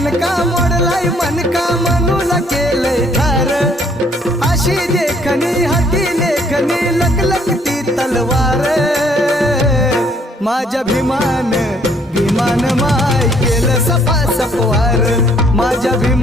ठणका मोडलाय मनका म्हणून केलंय ठार अशी देखणी हाती लेखनी लकलकती तलवार माझ्या भीमान भीमान माय केलं सपा सपवार माझ्या भीमान